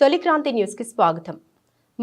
తొలి క్రాంతి న్యూస్ కి స్వాగతం.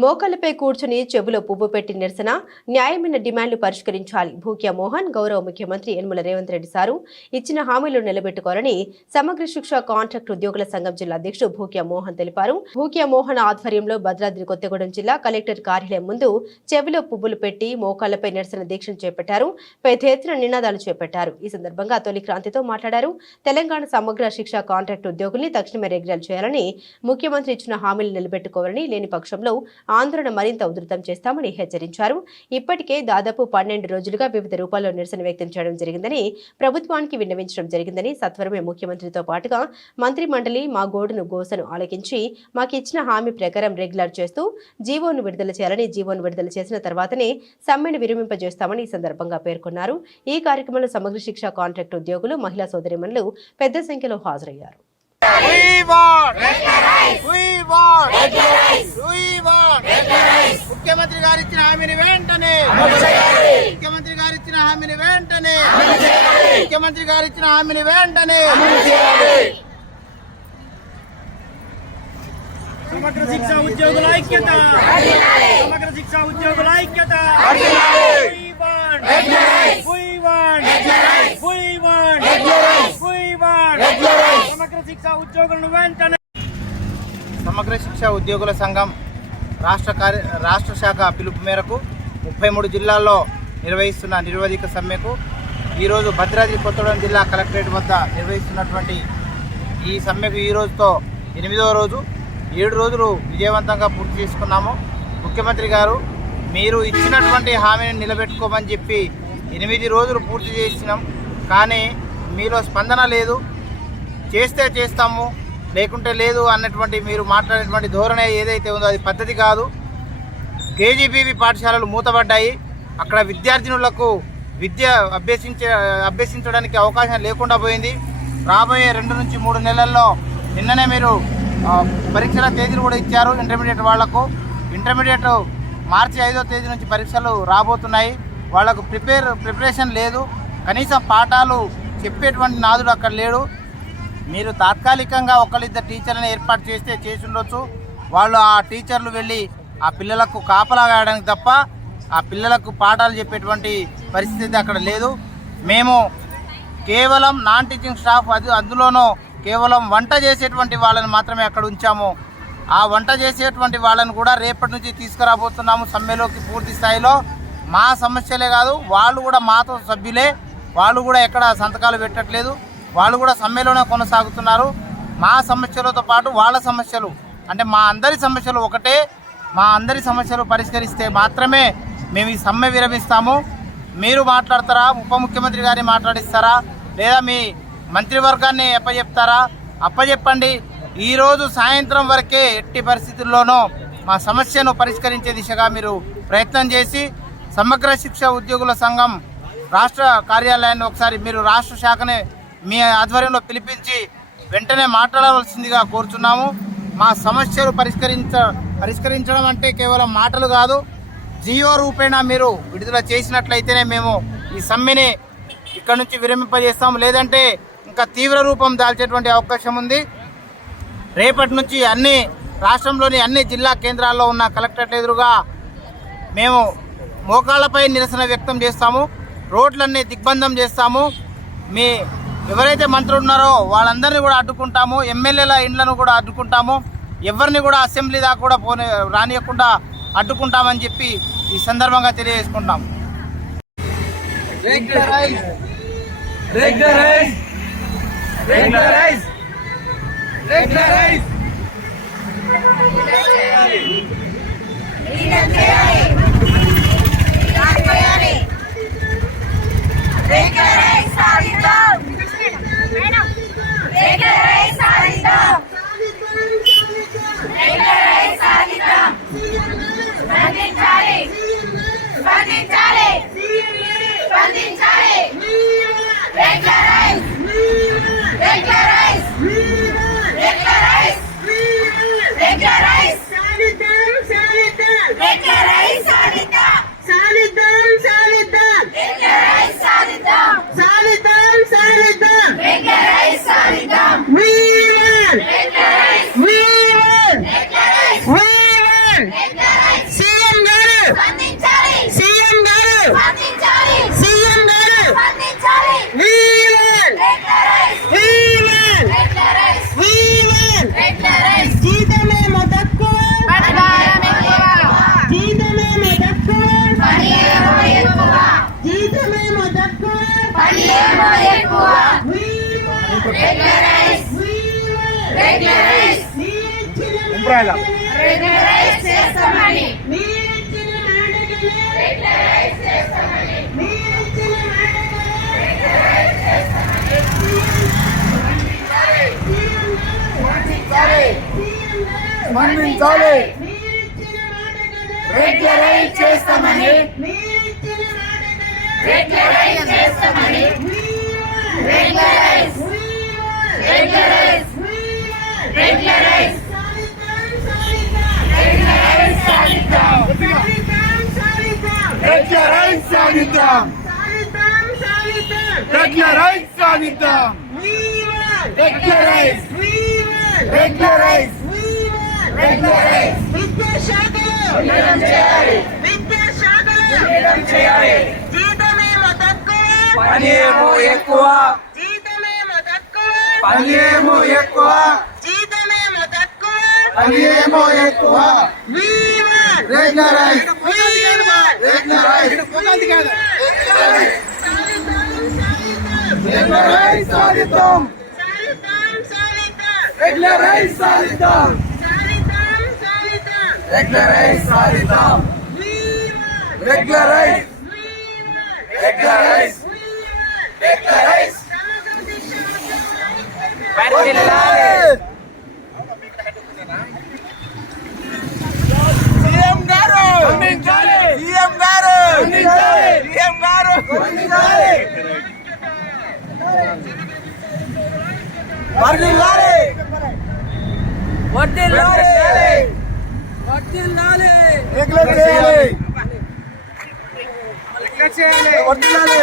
మోకాళ్లపై కూర్చుని చెవులో పువ్వు పెట్టి నిరసన, న్యాయమైన డిమాండ్లు పరిష్కరించాలి. భూక్యా మోహన్ గౌరవ ముఖ్యమంత్రి యనమల రేవంత్ రెడ్డి సారు ఇచ్చిన హామీలు నిలబెట్టుకోవాలని సమగ్ర శిక్ష కాంట్రాక్ట్ ఉద్యోగుల సంఘం జిల్లా అధ్యక్షుడు భూక్యా మోహన్ తెలిపారు. భూక్యా మోహన్ ఆధ్వర్యంలో భద్రాద్రి కొత్తగూడెం జిల్లా కలెక్టర్ కార్యాలయం ముందు చెవిలో పువ్వులు పెట్టి మోకాళ్లపై నిరసన దీక్షను చేపట్టారు. పెద్ద ఎత్తున నినాదాలు చేపట్టారు. ఈ సందర్భంగా తొలి క్రాంతితో మాట్లాడారు. తెలంగాణ సమగ్ర శిక్ష కాంట్రాక్ట్ ఉద్యోగుల్ని తక్షణమే రెగ్యులర్ చేయాలని, ముఖ్యమంత్రి ఇచ్చిన హామీలు నిలబెట్టుకోవాలని, లేని పక్షంలో ఆందోళన మరింత ఉధృతం చేస్తామని హెచ్చరించారు. ఇప్పటికే దాదాపు 12 రోజులుగా వివిధ రూపాల్లో నిరసన వ్యక్తం చేయడం జరిగిందని, ప్రభుత్వానికి విన్నవించడం జరిగిందని, సత్వరమే ముఖ్యమంత్రితో పాటుగా మంత్రి మండలి మా గోసను ఆలకించి మాకు ఇచ్చిన హామీ ప్రకారం రెగ్యులర్ చేస్తూ జీవోను విడుదల చేయాలని, జీవోను విడుదల చేసిన తర్వాతనే సమ్మెను విరమింపజేస్తామని ఈ సందర్భంగా పేర్కొన్నారు. ఈ కార్యక్రమంలో సమగ్ర శిక్ష కాంట్రాక్ట్ ఉద్యోగులు, మహిళా సోదరిమణులు పెద్ద సంఖ్యలో హాజరయ్యారు. ముఖ్యమంత్రి గారు ఇచ్చిన హామీని వెంటనే ముఖ్యమంత్రి గారు ఇచ్చిన హామీని వెంటనే ముఖ్యమంత్రి గారు ఇచ్చిన హామీని వెంటనే సమగ్ర శిక్ష ఉద్యోగుల ఐక్యత, సమగ్ర శిక్ష ఉద్యోగుల ఐక్యత. సమగ్ర శిక్ష ఉద్యోగులను వెంటనే. సమగ్ర శిక్ష ఉద్యోగుల సంఘం రాష్ట్ర శాఖ పిలుపు మేరకు 33 జిల్లాల్లో నిర్వహిస్తున్న నిరవధిక సమ్మెకు ఈరోజు భద్రాద్రి కొత్తగూడెం జిల్లా కలెక్టరేట్ వద్ద నిర్వహిస్తున్నటువంటి ఈ సమ్మెకు ఈ రోజుతో 8వ రోజు. 7 రోజులు విజయవంతంగా పూర్తి చేసుకున్నాము. ముఖ్యమంత్రి గారు మీరు ఇచ్చినటువంటి హామీని నిలబెట్టుకోమని చెప్పి 8 రోజులు పూర్తి చేసినాం. కానీ మీలో స్పందన లేదు. చేస్తే చేస్తాము, లేకుంటే లేదు అన్నటువంటి మీరు మాట్లాడేటువంటి ధోరణి ఏదైతే ఉందో అది పద్ధతి కాదు. కేజీబీవీ పాఠశాలలు మూతపడ్డాయి. అక్కడ విద్యార్థినులకు విద్య అభ్యసించడానికి అవకాశం లేకుండా పోయింది. రాబోయే 2 నుంచి 3 నెలల్లో నిన్ననే మీరు పరీక్షల తేదీలు కూడా ఇచ్చారు. ఇంటర్మీడియట్ వాళ్లకు ఇంటర్మీడియట్ మార్చి 5వ తేదీ నుంచి పరీక్షలు రాబోతున్నాయి. వాళ్లకు ప్రిపరేషన్ లేదు. కనీసం పాఠాలు చెప్పేటువంటి నాదుడు అక్కడ లేడు. మీరు తాత్కాలికంగా ఒకళ్ళిద్దరు టీచర్లను ఏర్పాటు చేసి ఉండొచ్చు. వాళ్ళు ఆ టీచర్లు వెళ్ళి ఆ పిల్లలకు కాపలా కాయడానికి తప్ప ఆ పిల్లలకు పాఠాలు చెప్పేటువంటి పరిస్థితి అక్కడ లేదు. మేము కేవలం నాన్ టీచింగ్ స్టాఫ్, అందులోనూ కేవలం వంట చేసేటువంటి వాళ్ళని మాత్రమే అక్కడ ఉంచాము. ఆ వంట చేసేటువంటి వాళ్ళని కూడా రేపటి నుంచి తీసుకురాబోతున్నాము సమ్మెలోకి పూర్తి స్థాయిలో. మా సమస్యలే కాదు, వాళ్ళు కూడా మాతో సభ్యులే. వాళ్ళు కూడా ఎక్కడ సంతకాలు పెట్టట్లేదు. వాళ్ళు కూడా సమ్మెలోనే కొనసాగుతున్నారు. మా సమస్యలతో పాటు వాళ్ళ సమస్యలు, అంటే మా అందరి సమస్యలు ఒకటే. మా అందరి సమస్యలు పరిష్కరిస్తే మాత్రమే మేము ఈ సమ్మె విరమిస్తాము. మీరు మాట్లాడతారా, ఉప ముఖ్యమంత్రి గారిని మాట్లాడిస్తారా, లేదా మీ మంత్రివర్గాన్ని అప్పచెప్పండి. ఈరోజు సాయంత్రం వరకే ఎట్టి పరిస్థితుల్లోనూ మా సమస్యను పరిష్కరించే దిశగా మీరు ప్రయత్నం చేసి సమగ్ర శిక్ష ఉద్యోగుల సంఘం రాష్ట్ర కార్యాలయాన్ని ఒకసారి మీరు రాష్ట్ర శాఖనే మీ ఆధ్వర్యంలో పిలిపించి వెంటనే మాట్లాడవలసిందిగా కోరుతున్నాము. మా సమస్యలు పరిష్కరించడం అంటే కేవలం మాటలు కాదు, జియో రూపేణా మీరు విడుదల చేసినట్లయితేనే మేము ఈ సమ్మెని ఇక్కడ నుంచి విరమింపజేస్తాము. లేదంటే ఇంకా తీవ్ర రూపం దాల్చేటువంటి అవకాశం ఉంది. రేపటి నుంచి రాష్ట్రంలోని అన్ని జిల్లా కేంద్రాల్లో ఉన్న కలెక్టరేట్ ఎదురుగా మేము మోకాళ్లపై నిరసన వ్యక్తం చేస్తాము. రోడ్లన్నీ దిగ్బంధం చేస్తాము. ఎవరైతే మంత్రులు ఉన్నారో వాళ్ళందరినీ కూడా అడ్డుకుంటాము. ఎమ్మెల్యేల ఇండ్లను కూడా అడ్డుకుంటాము. ఎవరిని కూడా అసెంబ్లీ దాకా కూడా రానియకుండా అడ్డుకుంటామని చెప్పి ఈ సందర్భంగా తెలియజేసుకుంటాం. Regularize! అభిప్రాయాలు. స్పందించాలి. రెగ్యులరైజ్ చేస్తామని రెగ్యులరైజ్ సాధిద్దాం. రెగ్యులరైజ్ సాధిద్దాం. రెగ్యులరైజ్ రెగ్యులరైజ్ రెగ్యులరైజ్ విద్యాశాఖలో జీతమేమో తక్కువ పనేమో ఎక్కువ. పనేమో ఎక్కువ జీతమేమో తక్కువ పనేమో ఎక్కువ. రెగ్యులరైజ్ రెగ్యులరైజ్ రెగ్యులరైజ్ సాధిద్దాం. రెగ్యులరైజ్ సాధిద్దాం. రెగ్యులరైజ్ సాధిద్దాం. రెగ్యులరైజ్ రెగ్యులరైజ్ రెగ్యులరైజ్ సీఎం గారు సీఎం గారు సీఎం గారు వర్ధిల్లాలి వర్ధిల్లాలి వర్ధిల్లాలి రెగ్యులర్ చేయాలి వర్ధిల్లాలి